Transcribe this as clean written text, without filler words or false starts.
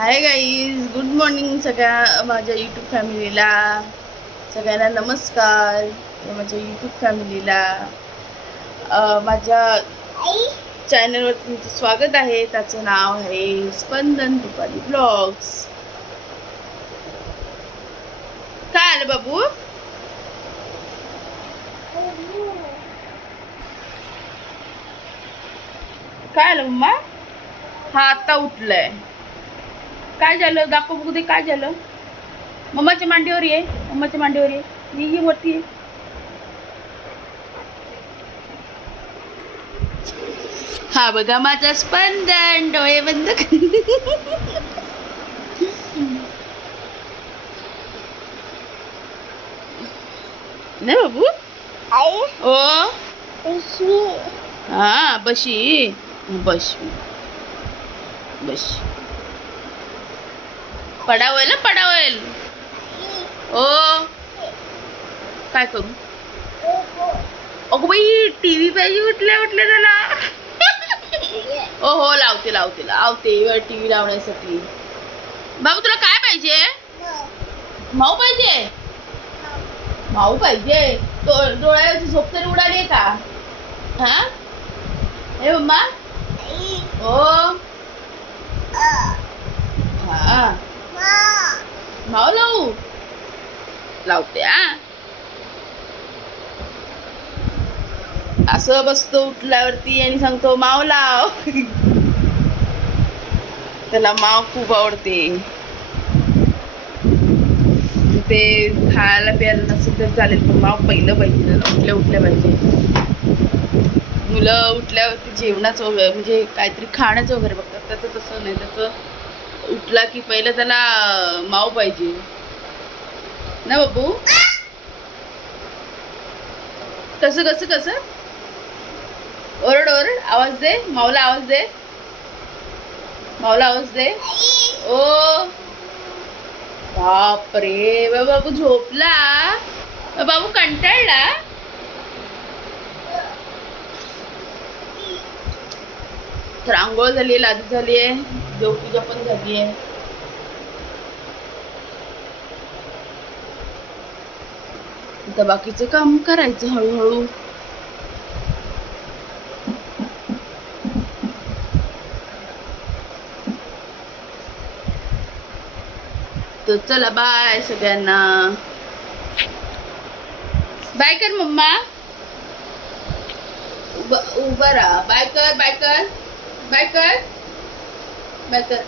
Hi guys, good morning सगळ्या माझ्या YouTube फॅमिलीला. सगळ्यांना नमस्कार माझ्या यूट्यूब फॅमिलीला. माझ्या चॅनलवर तुमचं स्वागत आहे. त्याचं नाव आहे स्पंदन रुपाली ब्लॉग्स. काय आलं बाबू? काय आलं मम्मा? हा आता उठलाय. काय झालं दाखव बघू दे. काय झालं? मम्माच्या मांडीवर ये, मम्माच्या मांडीवर ये. ही वरती ये. हा बघा माझा स्पंदन डोळे बंद नाही बाबू. ओ हा बशी बस बस. पडावेल ना पडावेल. ओ काय करू? अगो बाई टीव्ही पाहिजे. उठल्या उठल्या त्याला. हो लावते लावते लावते टीव्ही लावण्यासाठी. बाबू तुला काय पाहिजे? माऊ पाहिजे. माऊ पाहिजे. डोळ्यावरची झोप तरी उडाली का? हा हे मम्मा. ओ हा माऊ लावू. लावते. हा असं बसतो उठल्यावरती आणि सांगतो माव लाव. त्याला माव खूप आवडते. ते खायला प्यायला नसेल तर चालेल, पण माव पहिलं पाहिजे त्याला. उठल्या पाहिजे. मुलं उठल्यावरती जेवणाचं वगैरे म्हणजे काहीतरी खाण्याचं वगैरे बघतात. त्याचं तसं नाही. त्याचं उठला की पहिलं त्याला माव पाहिजे ना बाबू. कसं कसं कसं ओरड ओरड. आवाज दे माऊला. आवाज दे माऊला. आवाज दे. ओ बापरे बाबू झोपला. बाबू कंटाळला. तर आंघोळ झाली आहे, लादी झाली आहे, देवपूजा पण झाली आहे. आता बाकीचं काम करायचं हळूहळू. तर चला बाय सगळ्यांना. बाय कर मम्मा. उभा राहा. बाय कर बाय कर बाय कर बाय कर.